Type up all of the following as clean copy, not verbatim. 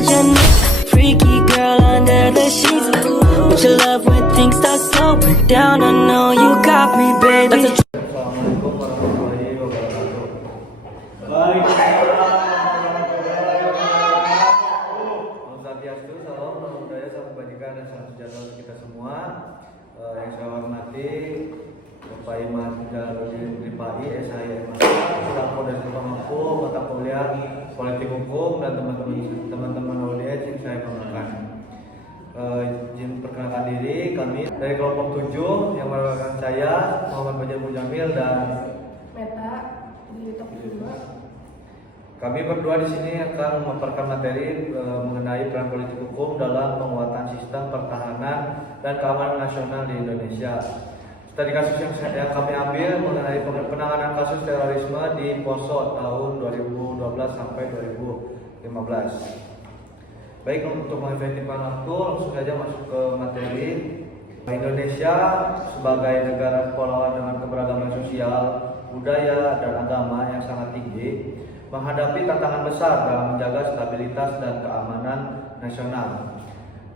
touching me. Freaky girl under the sheets. Don't you love when things start slowing down? I know you got me, baby. Assalamualaikum warahmatullahi wabarakatuh. Baik. Swastiastu, salam, namo buddhaya, salam kebajikan dan salam sejahtera untuk kita semua. Yang saya hormati Bapak Iman Jaludin Ripai, SHM, selaku dari Pemangku mata kuliah Politik Hukum dan teman-teman audiens yang saya banggakan. Izin perkenalkan diri, kami dari kelompok 7 yang merupakan saya Muhammad Fajar Mujamil dan Meta di top 2. Kami berdua di sini akan memaparkan materi mengenai peran politik hukum dalam penguatan sistem pertahanan dan keamanan nasional di Indonesia. Studi kasus yang kami ambil mengenai penanganan kasus terorisme di Poso tahun 2012 sampai 2015. Baik, untuk mengefektifkan waktu, langsung saja masuk ke materi. Indonesia sebagai negara kepulauan dengan keberagaman sosial, budaya, dan agama yang sangat tinggi, menghadapi tantangan besar dalam menjaga stabilitas dan keamanan nasional.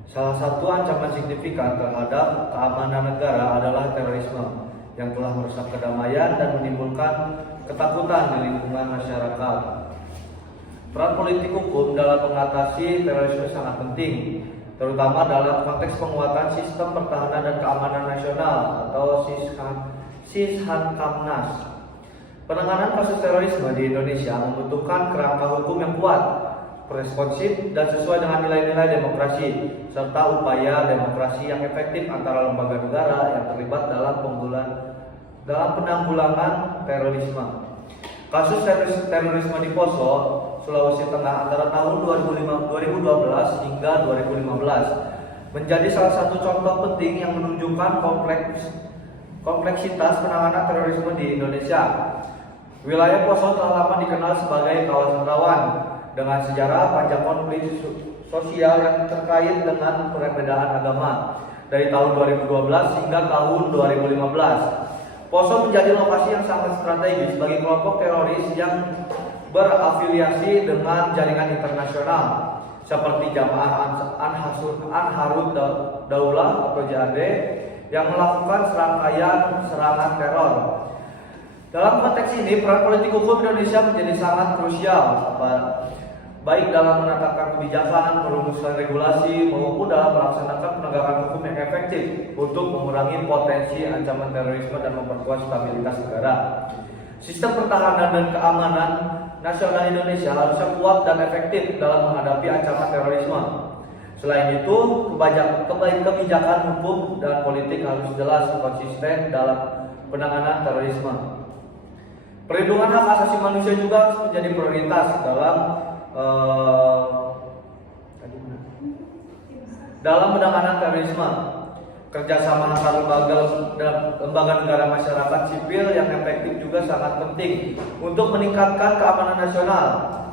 Salah satu ancaman signifikan terhadap keamanan negara adalah terorisme yang telah merusak kedamaian dan menimbulkan ketakutan di lingkungan masyarakat. Peran politik hukum dalam mengatasi terorisme sangat penting, terutama dalam konteks penguatan sistem pertahanan dan keamanan nasional atau Sishankamnas. Penanganan kasus terorisme di Indonesia membutuhkan kerangka hukum yang kuat, responsif, dan sesuai dengan nilai-nilai demokrasi, serta upaya demokrasi yang efektif antara lembaga negara yang terlibat dalam penanggulangan terorisme. Kasus terorisme di Poso, Sulawesi Tengah antara tahun 2012 hingga 2015 menjadi salah satu contoh penting yang menunjukkan kompleksitas penanganan terorisme di Indonesia. Wilayah Poso telah lama dikenal sebagai kawasan rawan dengan sejarah panjang konflik sosial yang terkait dengan perbedaan agama dari tahun 2012 hingga tahun 2015. Poso menjadi lokasi yang sangat strategis bagi kelompok teroris yang berafiliasi dengan jaringan internasional seperti Jamaah Ansarut Daulah atau JAD yang melakukan serangkaian serangan teror. Dalam konteks ini, peran politik hukum Indonesia menjadi sangat krusial, baik dalam menetapkan kebijakan, perumusan regulasi, maupun dalam melaksanakan penegakan hukum yang efektif untuk mengurangi potensi ancaman terorisme dan memperkuat stabilitas negara. Sistem pertahanan dan keamanan nasional Indonesia harusnya kuat dan efektif dalam menghadapi ancaman terorisme. Selain itu, kebijakan hukum dan politik harus jelas dan konsisten dalam penanganan terorisme. Perlindungan hak asasi manusia juga menjadi prioritas dalam penanganan terorisme. Kerjasama antar lembaga negara masyarakat sipil yang efektif juga sangat penting untuk meningkatkan keamanan nasional.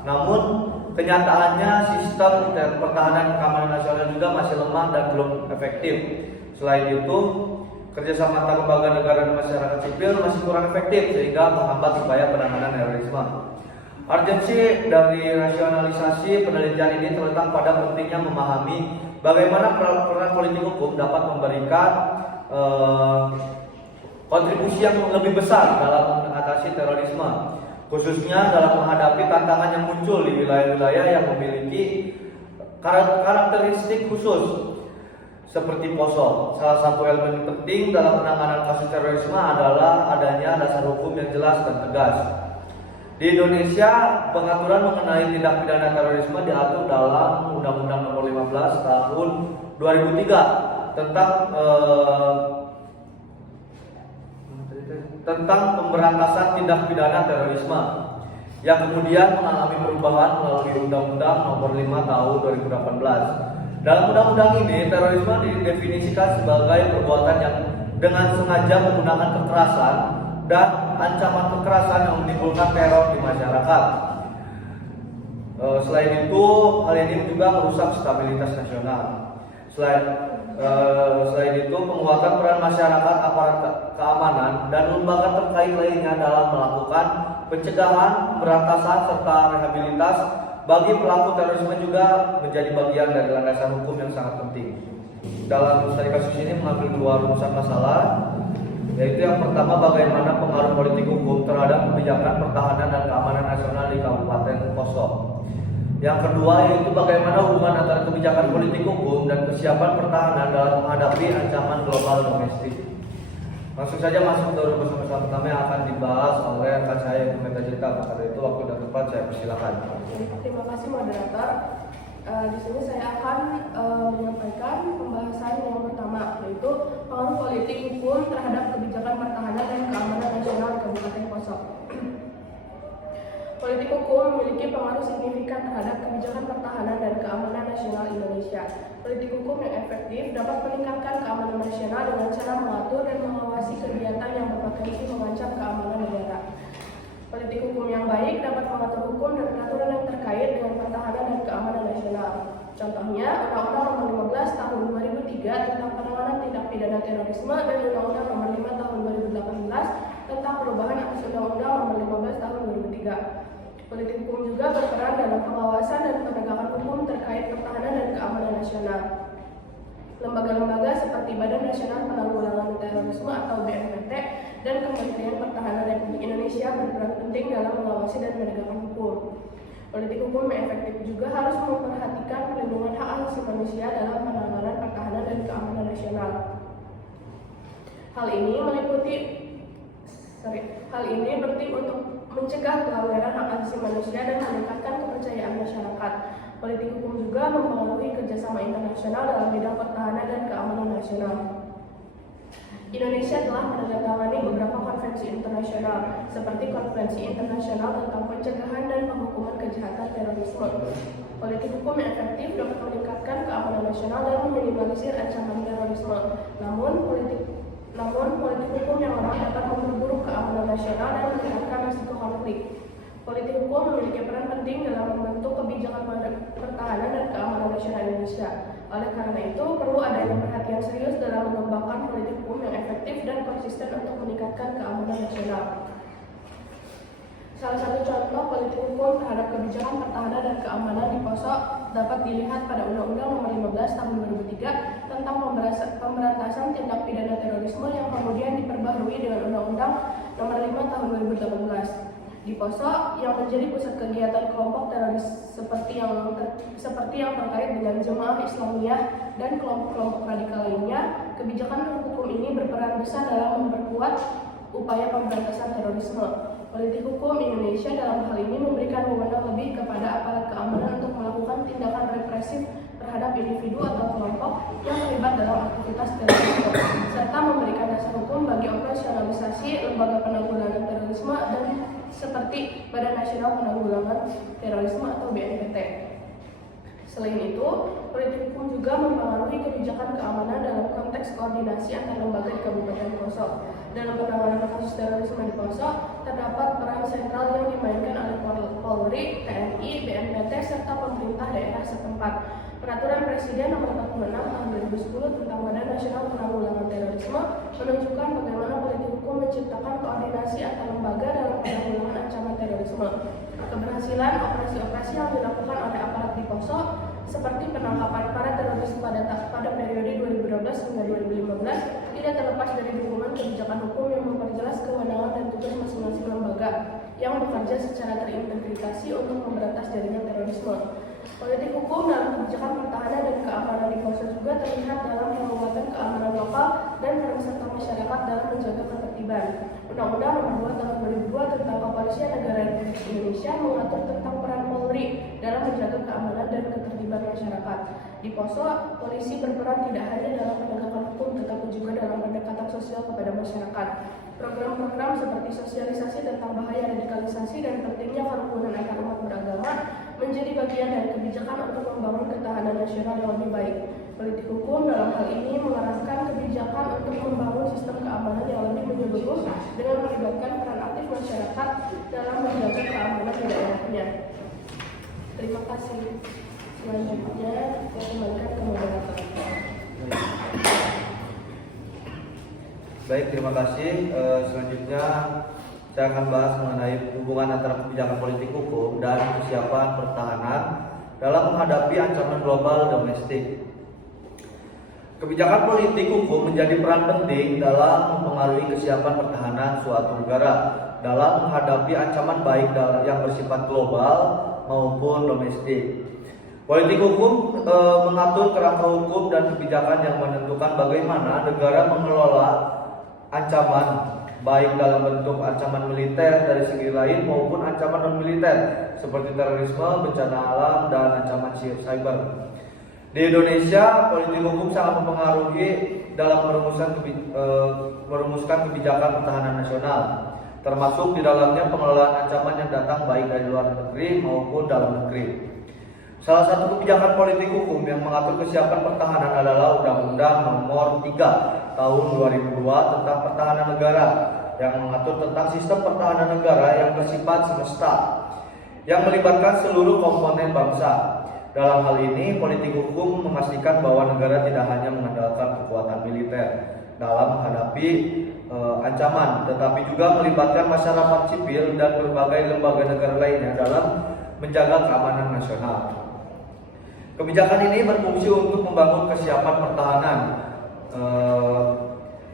Namun, kenyataannya sistem pertahanan keamanan nasional juga masih lemah dan belum efektif. Selain itu, kerjasama antar lembaga negara dan masyarakat sipil masih kurang efektif sehingga menghambat upaya penanganan terorisme. Urgensi dari rasionalisasi penelitian ini terletak pada pentingnya memahami bagaimana peran politik hukum dapat memberikan kontribusi yang lebih besar dalam mengatasi terorisme, khususnya dalam menghadapi tantangan yang muncul di wilayah-wilayah yang memiliki karakteristik khusus seperti Poso. Salah satu elemen penting dalam penanganan kasus terorisme adalah adanya dasar hukum yang jelas dan tegas. Di Indonesia, pengaturan mengenai tindak pidana terorisme diatur dalam Undang-Undang Nomor 15 Tahun 2003 tentang pemberantasan tindak pidana terorisme, yang kemudian mengalami perubahan melalui Undang-Undang Nomor 5 Tahun 2018. Dalam undang-undang ini, terorisme didefinisikan sebagai perbuatan yang dengan sengaja menggunakan kekerasan dan ancaman kekerasan yang menimbulkan teror di masyarakat. Selain itu, hal ini juga merusak stabilitas nasional. Selain itu, penguatan peran masyarakat, aparat keamanan, dan lembaga terkait lainnya dalam melakukan pencegahan, pemberantasan, serta rehabilitas bagi pelaku terorisme juga menjadi bagian dari landasan hukum yang sangat penting. Dalam studi kasus ini mengambil dua rumusan masalah, yaitu yang pertama bagaimana pengaruh politik hukum terhadap kebijakan pertahanan dan keamanan nasional di Kabupaten Poso. Yang kedua yaitu bagaimana hubungan antara kebijakan politik hukum dan kesiapan pertahanan dalam menghadapi ancaman global domestik. Langsung saja masuk ke rumusan masalah pertama yang akan dibahas oleh rekan saya Ibu Meta Cita. Maka dari itu waktu dan tempat saya persilakan. Terima kasih moderator. Di sini saya akan menyampaikan pembahasan yang pertama, yaitu pengaruh politik hukum terhadap kebijakan pertahanan dan keamanan nasional di Kabupaten Poso. Politik hukum memiliki pengaruh signifikan terhadap kebijakan pertahanan dan keamanan nasional Indonesia. Politik hukum yang efektif dapat meningkatkan keamanan nasional dengan cara mengatur dan mengawasi kegiatan yang berpotensi mengancam keamanan negara. Politik hukum yang baik dapat mengatur hukum dan peraturan yang terkait dengan pertahanan dan keamanan nasional. Contohnya, Undang-Undang Nomor 15 Tahun 2003 tentang penanganan tindak pidana terorisme dan Undang-Undang Nomor 5 Tahun 2018 tentang perubahan atas Undang-Undang Nomor 15 Tahun 2003. Politik hukum juga berperan dalam pengawasan dan penegakan hukum terkait pertahanan dan keamanan nasional. Lembaga-lembaga seperti Badan Nasional Penanggulangan Terorisme atau BNPT dan Kementerian Pertahanan Republik Indonesia berperan penting dalam mengawasi dan menegakkan hukum. Politik hukum yang efektif juga harus memperhatikan perlindungan hak asasi manusia dalam penanganan pertahanan dan keamanan nasional. Hal ini penting untuk mencegah pelanggaran hak asasi manusia dan meningkatkan kepercayaan masyarakat. Politik hukum juga mempengaruhi kerjasama internasional dalam bidang pertahanan dan keamanan nasional. Indonesia telah menandatangani beberapa konvensi internasional, seperti Konvensi Internasional tentang Pencegahan dan Penghukuman Kejahatan Terorisme. Politik hukum yang efektif dapat meningkatkan keamanan nasional dan meminimalisir ancaman terorisme. Namun politik hukum yang lemah dapat memperburuk keamanan nasional dan meningkatkan risiko konflik. Politik hukum memiliki peran penting dalam membentuk kebijakan pertahanan dan keamanan nasional Indonesia. Oleh karena itu, perlu adanya perhatian serius dalam mengembangkan politik hukum yang efektif dan konsisten untuk meningkatkan keamanan nasional. Salah satu contoh politik hukum terhadap kebijakan pertahanan dan keamanan di Poso dapat dilihat pada Undang-Undang Nomor 15 Tahun 2003 tentang pemberantasan tindak pidana terorisme yang kemudian diperbaharui dengan Undang-Undang Nomor 5 Tahun 2018. Di Poso yang menjadi pusat kegiatan kelompok teroris seperti yang terkait dengan Jemaah Islamiyah dan kelompok-kelompok radikal lainnya, kebijakan hukum ini berperan besar dalam memperkuat upaya pemberantasan terorisme. Politik hukum Indonesia dalam hal ini memberikan wewenang lebih kepada aparat keamanan untuk melakukan tindakan represif terhadap individu atau kelompok yang terlibat dalam aktivitas terorisme, serta memberikan dasar hukum bagi operasionalisasi lembaga penanggulangan terorisme dan seperti Badan Nasional Penanggulangan Terorisme atau BNPT. Selain itu, politik hukum juga mempengaruhi kebijakan keamanan dalam konteks koordinasi antar lembaga di Kabupaten Poso. Dalam penanganan kasus terorisme di Poso, terdapat peran sentral yang dimainkan oleh Polri, TNI, BNPT, serta pemerintah daerah setempat. Peraturan Presiden Nomor 46 Tahun 2010 tentang Badan Nasional Penanggulangan Terorisme menunjukkan bagaimana politik hukum menciptakan koordinasi antar lembaga dalam penanggulangan ancaman terorisme. Keberhasilan operasi-operasi yang dilakukan oleh aparat di Poso seperti penangkapan para teroris pada periode 2012 hingga 2015 tidak terlepas dari dukungan kebijakan hukum yang memperjelas kewenangan dan tugas masing-masing lembaga yang bekerja secara terintegrasi untuk memberantas jaringan terorisme. Politik hukum dalam kebijakan pertahanan dan keamanan di Poso juga terlihat dalam penguatan keamanan lokal dan peran serta masyarakat dalam menjaga ketertiban. Undang-Undang Nomor 2 Tahun 2002 tentang Kepolisian Negara Republik Indonesia mengatur tentang peran Polri dalam menjaga keamanan dan ketertiban masyarakat. Di Poso, polisi berperan tidak hanya dalam penegakan hukum tetapi juga dalam pendekatan sosial kepada masyarakat. Program-program seperti sosialisasi tentang bahaya radikalisasi dan pentingnya kerukunan antar umat beragama menjadi bagian dari kebijakan untuk membangun ketahanan nasional yang lebih baik. Politik hukum dalam hal ini mengarahkan kebijakan untuk membangun sistem keamanan yang lebih menyeluruh dengan melibatkan peran aktif masyarakat dalam menjaga keamanan di daerahnya. Terima kasih. Selanjutnya, saya kembalikan ke moderator. Baik, terima kasih. Selanjutnya saya akan bahas mengenai hubungan antara kebijakan politik hukum dan kesiapan pertahanan dalam menghadapi ancaman global domestik. Kebijakan politik hukum menjadi peran penting dalam mempengaruhi kesiapan pertahanan suatu negara dalam menghadapi ancaman baik yang bersifat global maupun domestik. Politik hukum mengatur kerangka hukum dan kebijakan yang menentukan bagaimana negara mengelola ancaman baik dalam bentuk ancaman militer dari segi lain maupun ancaman non-militer seperti terorisme, bencana alam, dan ancaman cyber. Di Indonesia, politik hukum sangat mempengaruhi dalam merumuskan kebijakan pertahanan nasional, termasuk di dalamnya pengelolaan ancaman yang datang baik dari luar negeri maupun dalam negeri. Salah satu kebijakan politik hukum yang mengatur kesiapan pertahanan adalah Undang-Undang Nomor 3 Tahun 2002 tentang Pertahanan Negara yang mengatur tentang sistem pertahanan negara yang bersifat semesta yang melibatkan seluruh komponen bangsa. Dalam hal ini, politik hukum memastikan bahwa negara tidak hanya mengandalkan kekuatan militer dalam menghadapi ancaman, tetapi juga melibatkan masyarakat sipil dan berbagai lembaga negara lainnya dalam menjaga keamanan nasional. Kebijakan ini berfungsi untuk membangun kesiapan pertahanan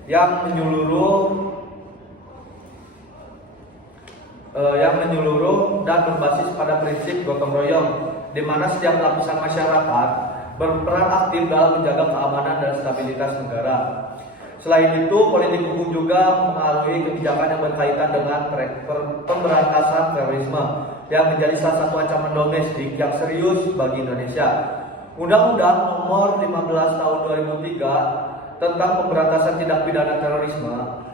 yang menyeluruh dan berbasis pada prinsip gotong royong, di mana setiap lapisan masyarakat berperan aktif dalam menjaga keamanan dan stabilitas negara. Selain itu, politik hukum juga mempengaruhi kebijakan yang berkaitan dengan pemberantasan terorisme yang menjadi salah satu ancaman domestik yang serius bagi Indonesia. Undang-Undang Nomor 15 Tahun 2003 tentang pemberantasan tindak pidana terorisme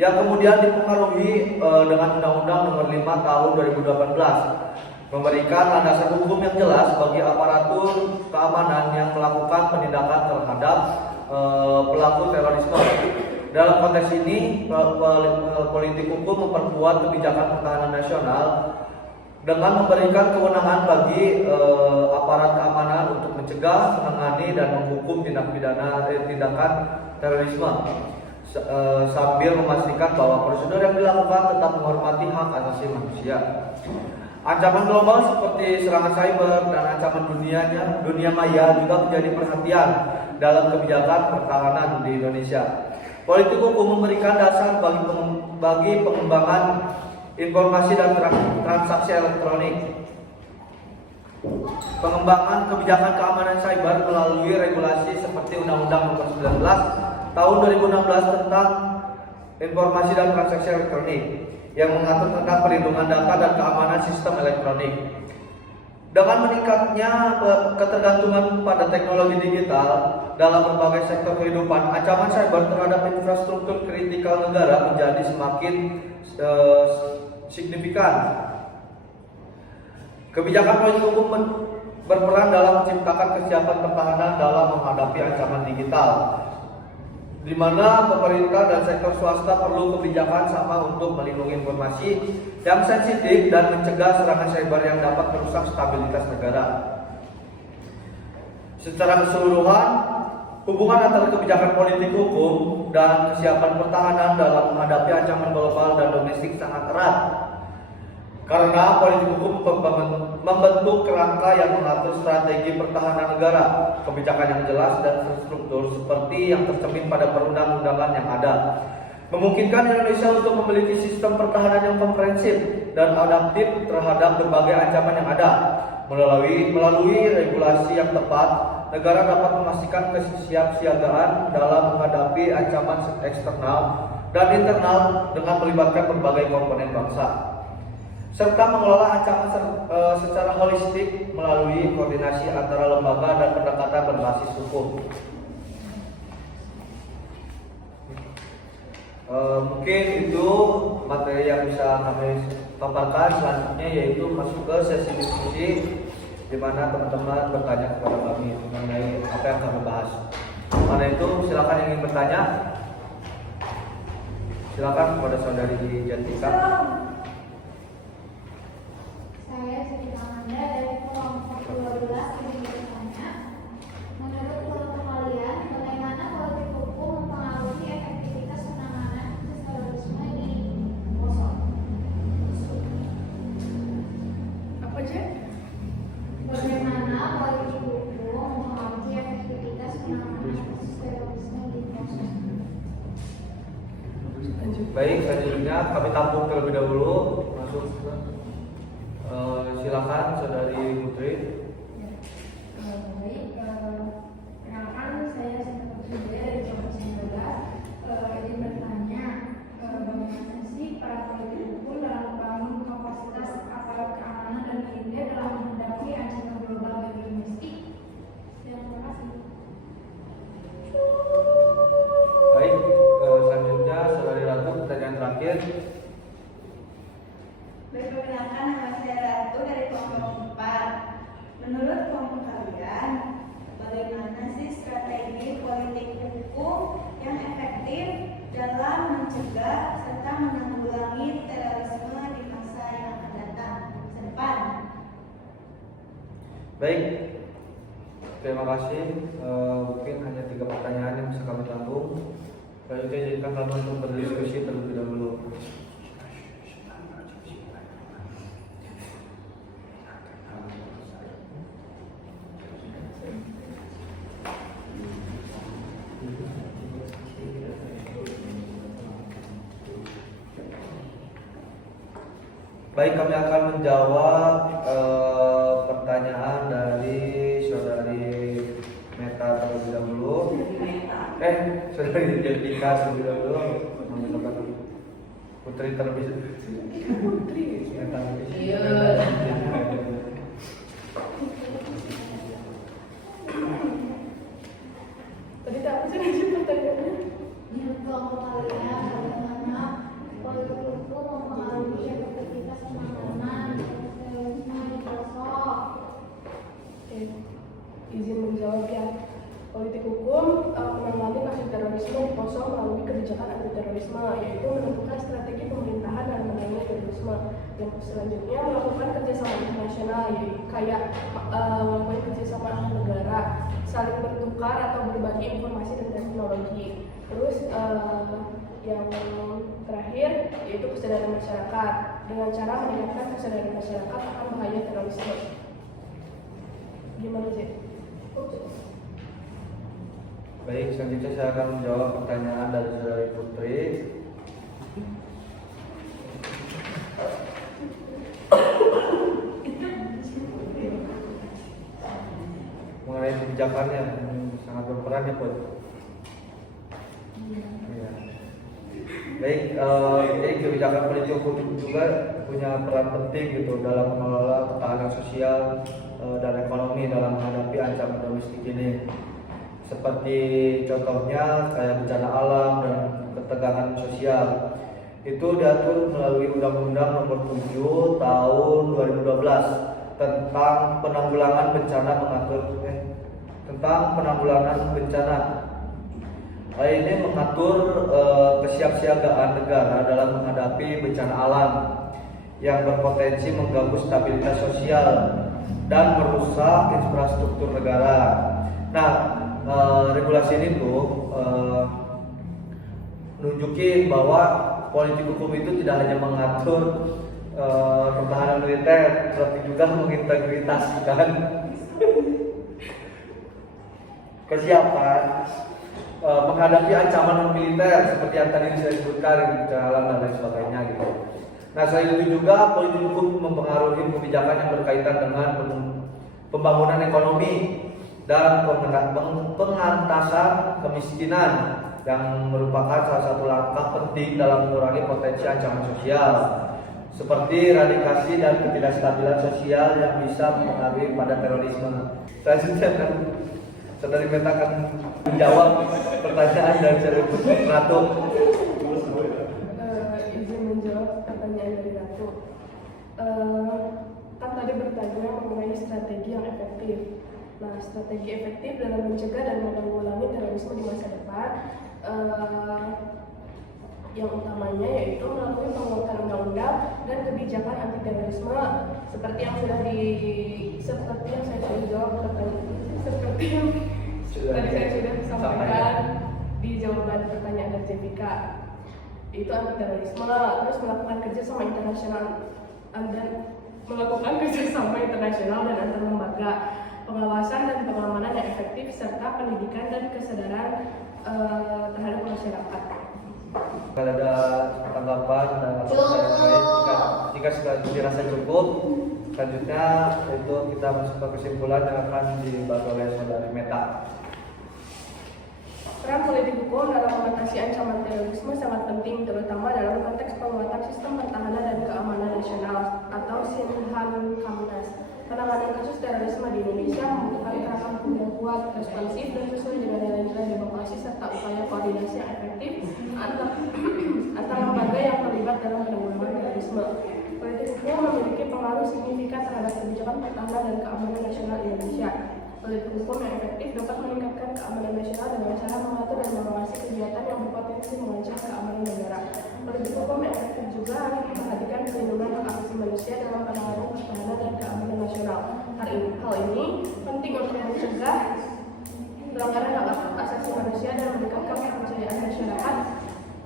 yang kemudian dipengaruhi dengan Undang-Undang Nomor 5 Tahun 2018 memberikan landasan hukum yang jelas bagi aparatur keamanan yang melakukan penindakan terhadap pelaku terorisme. Dalam konteks ini, politik hukum memperkuat kebijakan pertahanan nasional dengan memberikan kewenangan bagi aparat keamanan untuk mencegah, menangani, dan menghukum tindakan terorisme, sambil memastikan bahwa prosedur yang dilakukan tetap menghormati hak asasi manusia. Ancaman global seperti serangan cyber dan ancaman dunia maya juga menjadi perhatian dalam kebijakan pertahanan di Indonesia. Politik hukum memberikan dasar bagi pengembangan informasi dan transaksi elektronik. Pengembangan kebijakan keamanan cyber melalui regulasi seperti Undang-Undang Nomor 19 Tahun 2016 tentang informasi dan transaksi elektronik yang mengatur tentang perlindungan data dan keamanan sistem elektronik. Dengan meningkatnya ketergantungan pada teknologi digital dalam berbagai sektor kehidupan, ancaman cyber terhadap infrastruktur kritikal negara menjadi semakin signifikan. Kebijakan politik hukum berperan dalam menciptakan kesiapan pertahanan dalam menghadapi ancaman digital, di mana pemerintah dan sektor swasta perlu kebijakan sama untuk melindungi informasi yang sensitif dan mencegah serangan cyber yang dapat merusak stabilitas negara. Secara keseluruhan, hubungan antara kebijakan politik hukum dan kesiapan pertahanan dalam menghadapi ancaman global dan domestik sangat erat. Karena politik hukum membentuk kerangka yang mengatur strategi pertahanan negara, kebijakan yang jelas dan terstruktur seperti yang tercermin pada perundang-undangan yang ada, memungkinkan Indonesia untuk memiliki sistem pertahanan yang komprehensif dan adaptif terhadap berbagai ancaman yang ada. Melalui regulasi yang tepat, negara dapat memastikan kesiapsiagaan dalam menghadapi ancaman eksternal dan internal dengan melibatkan berbagai komponen bangsa, serta mengelola ancaman secara holistik melalui koordinasi antara lembaga dan pendekatan berbasis hukum. Mungkin itu materi yang bisa kami paparkan. Selanjutnya yaitu masuk ke sesi diskusi, di mana teman-teman bertanya kepada kami mengenai apa yang kami bahas. Karena itu silakan yang ingin bertanya, silakan kepada saudari Jantika. Saya Siti Amanda dari kelompok 12 ingin bertanya, menurut kelompok kalian bagaimana politik hukum mempengaruhi efektivitas penanganan kasus terorisme di Poso? Apa aja? Baik, selanjutnya kami tampung terlebih dahulu. Masuk. Silakan saudari Putri. Baik, perkenalkan saya Sinta Putri dari Jawa 19. Izin bertanya, bagaimana sih para politik hukum dalam membangun kapasitas aparat keamanan dan militer dalam menghadapi ancaman global dan domestik? Terima kasih. Baik, selanjutnya saudari Ratu, pertanyaan terakhir. Perkenalkan, nama saya Ratu dari kelompok 4. Menurut kelompok kalian, bagaimana sih strategi politik hukum yang efektif dalam mencegah serta menanggulangi terorisme di masa yang akan datang ke depan? Baik, terima kasih. Mungkin hanya 3 pertanyaan yang bisa kami tampung. Selanjutnya izinkan kami untuk berdiskusi terlebih dahulu. Baik, kami akan menjawab pertanyaan dari saudari Meta terlebih dahulu. Saudari Jessica terlebih dahulu. Putri terlebih dahulu. Meta Tadi tak apa sih lanjut pertanyaannya? Menurut kelompok kalian, bagaimana politik hukum mempengaruhi efektivitas penanganan terorisme di pelosok? Oke, izin menjawab ya. Politik hukum menangani kasus terorisme di poso melalui kebijakan anti terorisme, yaitu menentukan strategi pemerintahan dalam menangani terorisme. Yang selanjutnya melakukan kerjasama internasional, yaitu kayak melakukan kerjasama antar negara, saling bertukar atau berbagi informasi dan teknologi. Terus yang terakhir yaitu kesadaran masyarakat dengan cara meningkatkan kesadaran masyarakat akan bahaya terorisme. Gimana sih? Baik, selanjutnya saya akan menjawab pertanyaan dari saudari Putri. Mengenai kebijakannya sangat berperan ya, Put. Ya. Baik, jadi kebijakan politik hukum juga punya peran penting gitu dalam mengelola ketahanan sosial dan ekonomi dalam menghadapi ancaman domestik ini. Seperti contohnya kayak bencana alam dan ketegangan sosial. Itu diatur melalui Undang-Undang Nomor 7 Tahun 2012 tentang penanggulangan bencana Ini mengatur kesiapsiagaan negara dalam menghadapi bencana alam yang berpotensi mengganggu stabilitas sosial dan merusak infrastruktur negara. Nah, regulasi ini tuh nunjukin bahwa politik hukum itu tidak hanya mengatur pertahanan militer, tapi juga mengintegritaskan kesiapan menghadapi ancaman non militer seperti yang tadi saya sebutkan, jalan dan lain sebagainya gitu. Nah, selain itu juga politik hukum mempengaruhi kebijakan yang berkaitan dengan pembangunan ekonomi dan pengentasan kemiskinan yang merupakan salah satu langkah penting dalam mengurangi potensi ancaman sosial seperti radikasi dan ketidakstabilan sosial yang bisa mempengaruhi pada terorisme. Selanjutnya saudari Meta akan menjawab pertanyaan dari saudari Ratu. Izin menjawab pertanyaan dari Ratu. Kan tadi bertanya mengenai strategi yang efektif. Nah, strategi efektif dalam mencegah dan menanggulangi terorisme di masa depan yang utamanya yaitu melalui penguatan undang-undang dan kebijakan anti terorisme seperti yang saya sudah jawab seperti yang tadi saya sudah sampaikan di jawaban pertanyaan dari Jessica. Itu anti terorisme, terus melakukan kerjasama internasional dan antar lembaga, pengawasan dan pengamanan yang efektif serta pendidikan dan kesadaran terhadap masyarakat. Kalau ada tanggapan dan atau lain-lain, jika sudah dirasa cukup, selanjutnya itu kita masuk ke kesimpulan yang akan dibahas oleh saudari Meta. Peran politik hukum dalam mengatasi ancaman terorisme sangat penting, terutama dalam konteks penguatan sistem pertahanan dan keamanan nasional atau Sinhan-Kamnas. Penanganan kasus terorisme di Indonesia membutuhkan kerangka hukum yang kuat, responsif, dan sesuai dengan nilai-nilai demokrasi serta upaya koordinasi yang efektif antar lembaga yang terlibat dalam penanggulangan terorisme. Politik hukum memiliki pengaruh signifikan terhadap kebijakan pertahanan dan keamanan nasional Indonesia. Politik hukum yang efektif dapat meningkatkan keamanan nasional dengan cara mengatur dan mengawasi kegiatan yang berpotensi mengancam keamanan negara. Politik hukum yang efektif juga harus memperhatikan perlindungan hak asasi manusia dalam penanganan pertahanan dan keamanan nasional. Hal ini penting untuk mencegah pelanggaran hak asasi manusia dan meningkatkan kepercayaan masyarakat.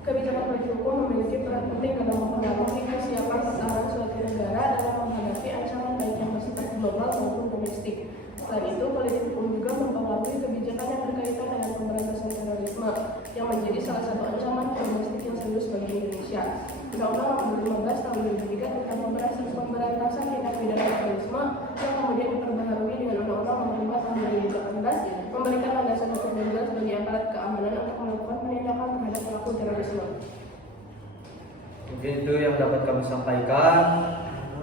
Kebijakan politik hukum memiliki peran penting dalam mempengaruhi kesiapan pertahanan suatu negara dalam menghadapi ancaman baik yang bersifat global maupun domestik. Selain itu, politik hukum juga mempengaruhi kebijakan yang berkaitan dengan pemberantasan terorisme, yang menjadi salah satu ancaman domestik yang serius bagi Indonesia. Undang-Undang Nomor 15 Tahun 2003 tentang pemberantasan tindak pidana terorisme yang kemudian diperbaharui dengan Undang-Undang Nomor 5 Tahun 2018 memberikan landasan hukum yang jelas bagi aparat keamanan untuk melakukan penindakan terhadap pelaku terorisme. Mungkin itu yang dapat kami sampaikan.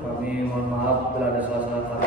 Kami mohon maaf bila ada salah-salah kata